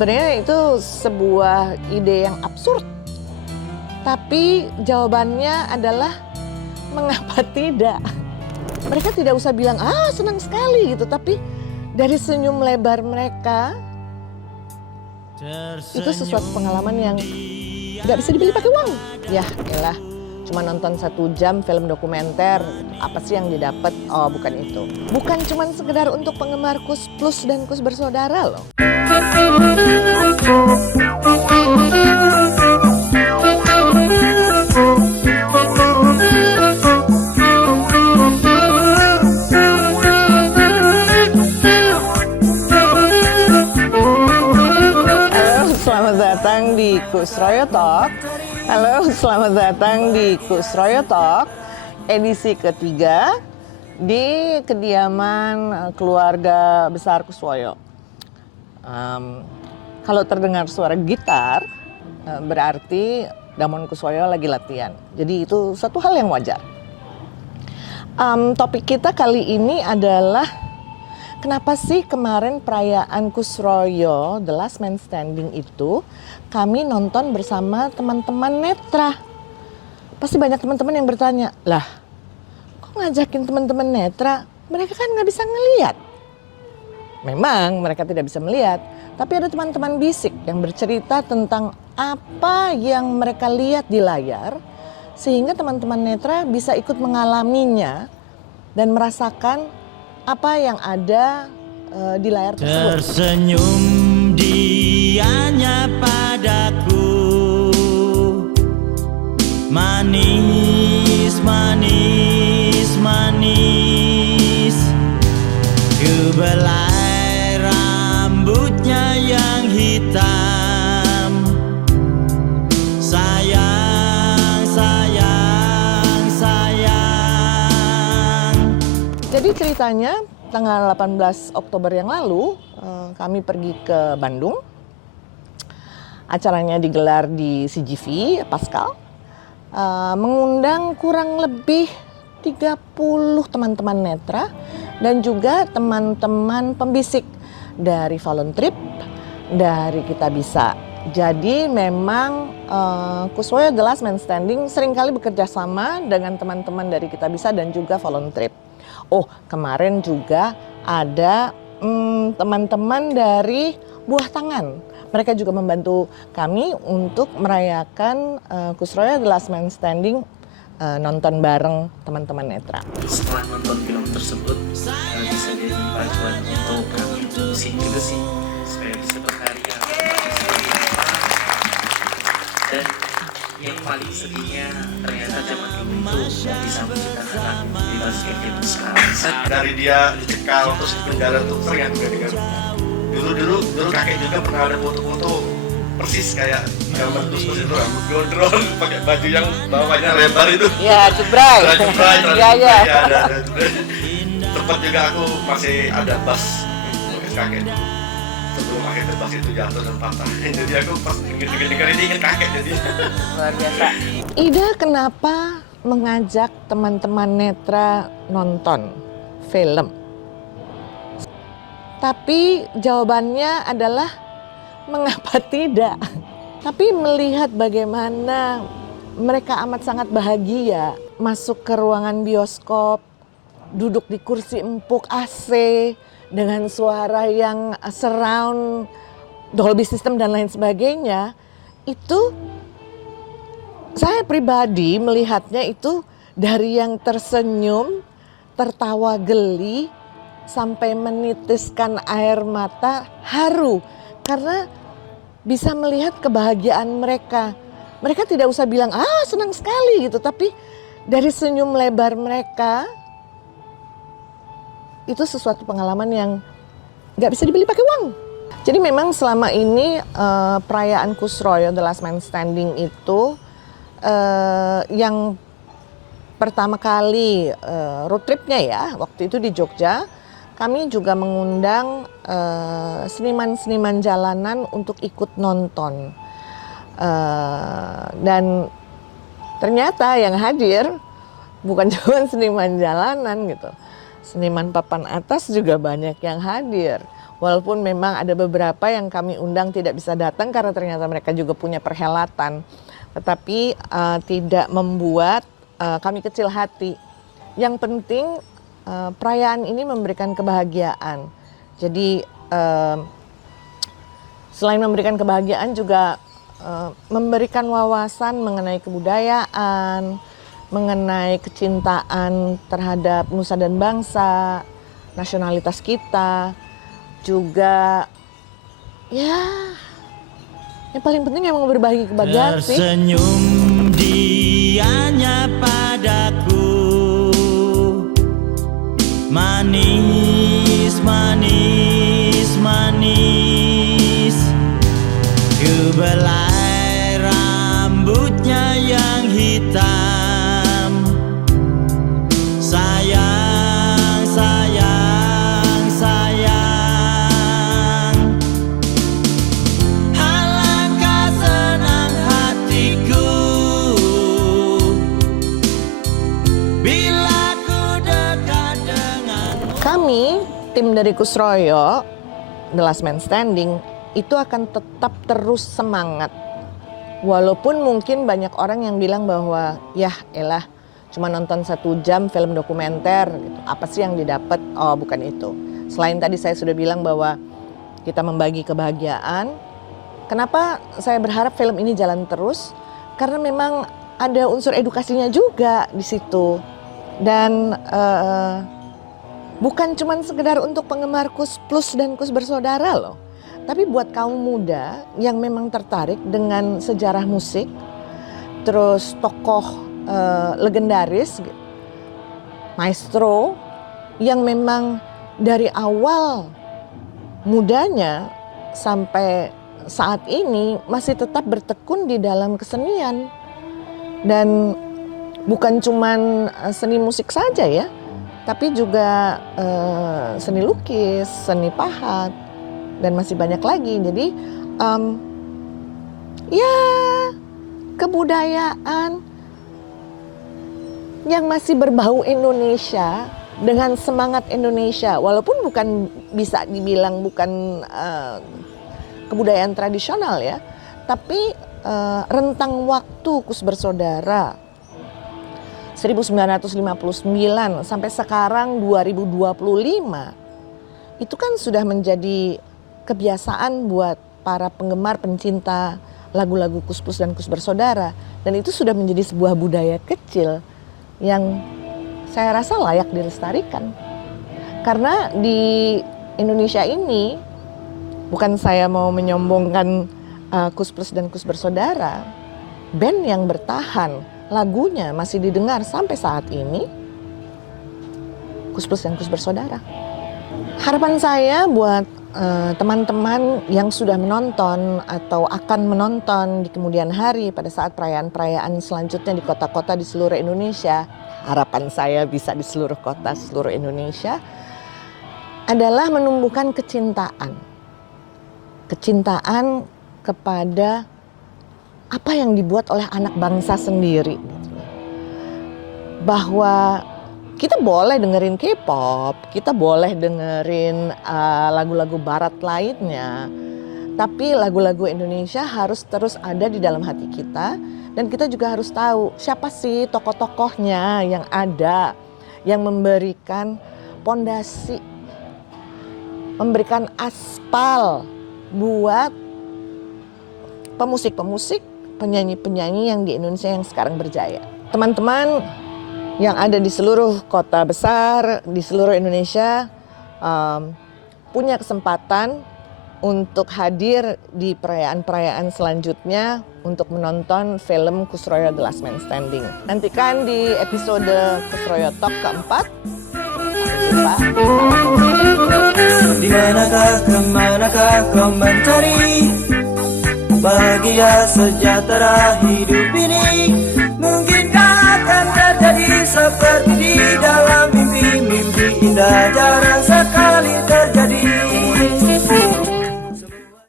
Sebenarnya itu sebuah ide yang absurd. Tapi jawabannya adalah mengapa tidak? Mereka tidak usah bilang, senang sekali gitu. Tapi dari senyum lebar mereka, itu sesuatu pengalaman yang gak bisa dibeli pakai uang. Ya elah, cuma nonton 1 jam film dokumenter, apa sih yang didapat? Oh bukan itu. Bukan cuma sekedar untuk penggemar Kus Plus dan Kus Bersaudara loh. Selamat datang di Kusroyo Talk. Halo, selamat datang di Kusroyo Talk, edisi ketiga di kediaman keluarga besar Kuswoyo. Kalau terdengar suara gitar, berarti Damon Kuswoyo lagi latihan. Jadi itu satu hal yang wajar. Topik kita kali ini adalah kenapa sih kemarin perayaan Kusroyo The Last Man Standing itu kami nonton bersama teman-teman netra. Pasti banyak teman-teman yang bertanya, lah kok ngajakin teman-teman netra? Mereka kan nggak bisa ngelihat. Memang mereka tidak bisa melihat, tapi ada teman-teman bisik yang bercerita tentang apa yang mereka lihat di layar, sehingga teman-teman netra bisa ikut mengalaminya dan merasakan apa yang ada di layar tersebut. Tersenyum dianya padaku, manis, manis, manis. Ku belai rambutnya yang hitam. Sayang, sayang, sayang. Jadi ceritanya tanggal 18 Oktober yang lalu kami pergi ke Bandung. Acaranya digelar di CGV Pascal. Mengundang kurang lebih 30 teman-teman netra dan juga teman-teman pembisik dari Voluntrip, dari Kita Bisa. Jadi memang Kuswoyo The Last Man Standing seringkali bekerja sama dengan teman-teman dari Kita Bisa dan juga Voluntrip. Oh, kemarin juga ada teman-teman dari Buah Tangan. Mereka juga membantu kami untuk merayakan Kusroyo The Last Man Standing, nonton bareng teman-teman netra. Setelah nonton film tersebut, bisa jadi pacuan untuk kami musik juga sih, supaya bisa berkarya, dan yang paling sedihnya ternyata zaman dulu itu nggak bisa menciptakan lagu di basket itu sekarang. Dari dia dicekal terus di penjara tuh sering juga dengar. Dulu kakek juga pernah ada foto-foto persis kayak zaman terus itu rambut gondrong, pakai baju yang bawahnya lebar itu. Ya, cebray. Iya. Tempat juga aku masih ada bas bekas kakek dulu. Sebelum akhirnya bas itu jatuh dan patah. Jadi aku pas dengar ini ingat kakek jadi. Luar biasa. Ida kenapa mengajak teman-teman netra nonton film? Tapi jawabannya adalah mengapa tidak? Tapi melihat bagaimana mereka amat sangat bahagia masuk ke ruangan bioskop, duduk di kursi empuk AC dengan suara yang surround, Dolby System dan lain sebagainya, itu saya pribadi melihatnya itu dari yang tersenyum, tertawa geli, sampai menitiskan air mata haru karena bisa melihat kebahagiaan mereka. Mereka tidak usah bilang senang sekali gitu, tapi dari senyum lebar mereka itu sesuatu pengalaman yang gak bisa dibeli pakai uang. Jadi memang selama ini perayaan Kusroyo The Last Man Standing itu yang pertama kali road tripnya ya, waktu itu di Jogja. Kami juga mengundang seniman-seniman jalanan untuk ikut nonton. Dan ternyata yang hadir bukan cuma seniman jalanan gitu. Seniman papan atas juga banyak yang hadir. Walaupun memang ada beberapa yang kami undang tidak bisa datang karena ternyata mereka juga punya perhelatan. Tetapi tidak membuat kami kecil hati. Yang penting perayaan ini memberikan kebahagiaan. Jadi selain memberikan kebahagiaan juga memberikan wawasan mengenai kebudayaan, mengenai kecintaan terhadap nusa dan bangsa, nasionalitas kita, juga ya yang paling penting emang berbagi kebahagiaan sih. Tersenyum dianya padaku, manis, manis, manis. Ku belai rambutnya yang hitam. Sayang, sayang, sayang. Alangkah senang hatiku bila ku dekat denganmu. Kami, tim dari Kusroyo, The Last Man Standing, itu akan tetap terus semangat. Walaupun mungkin banyak orang yang bilang bahwa ya elah cuma nonton 1 jam film dokumenter gitu. Apa sih yang didapat? Oh bukan itu. Selain tadi saya sudah bilang bahwa kita membagi kebahagiaan. Kenapa saya berharap film ini jalan terus? Karena memang ada unsur edukasinya juga di situ. Dan bukan cuma sekedar untuk penggemar Kus Plus dan Kus Bersaudara loh. Tapi buat kaum muda yang memang tertarik dengan sejarah musik, terus tokoh legendaris, maestro, yang memang dari awal mudanya sampai saat ini masih tetap bertekun di dalam kesenian. Dan bukan cuman seni musik saja ya, tapi juga seni lukis, seni pahat, dan masih banyak lagi. Jadi ya kebudayaan yang masih berbau Indonesia dengan semangat Indonesia, walaupun bukan bisa dibilang bukan kebudayaan tradisional ya, tapi rentang waktu Kus Bersaudara 1959 sampai sekarang 2025 itu kan sudah menjadi kebiasaan buat para penggemar pencinta lagu-lagu Kus Plus dan Kus Bersaudara, dan itu sudah menjadi sebuah budaya kecil yang saya rasa layak dilestarikan. Karena di Indonesia ini bukan saya mau menyombongkan Kus Plus dan Kus Bersaudara, band yang bertahan lagunya masih didengar sampai saat ini Kus Plus dan Kus Bersaudara. Harapan saya buat teman-teman yang sudah menonton atau akan menonton di kemudian hari pada saat perayaan-perayaan selanjutnya di kota-kota di seluruh Indonesia, harapan saya bisa di seluruh kota seluruh Indonesia, adalah menumbuhkan kecintaan kepada apa yang dibuat oleh anak bangsa sendiri. Bahwa kita boleh dengerin K-pop, kita boleh dengerin lagu-lagu barat lainnya, tapi lagu-lagu Indonesia harus terus ada di dalam hati kita, dan kita juga harus tahu siapa sih tokoh-tokohnya yang ada, yang memberikan pondasi, memberikan aspal buat pemusik-pemusik, penyanyi-penyanyi yang di Indonesia yang sekarang berjaya. Teman-teman yang ada di seluruh kota besar di seluruh Indonesia punya kesempatan untuk hadir di perayaan-perayaan selanjutnya untuk menonton film Kusroyo The Last Man Standing. Nantikan di episode Kusroyo Talk keempat. Sampai jumpa. Dimanakah, kemanakah kau mencari bahagia sejahtera hidup ini? Mungkinkah akan terjadi seperti di dalam mimpi-mimpi indah jarang sekali.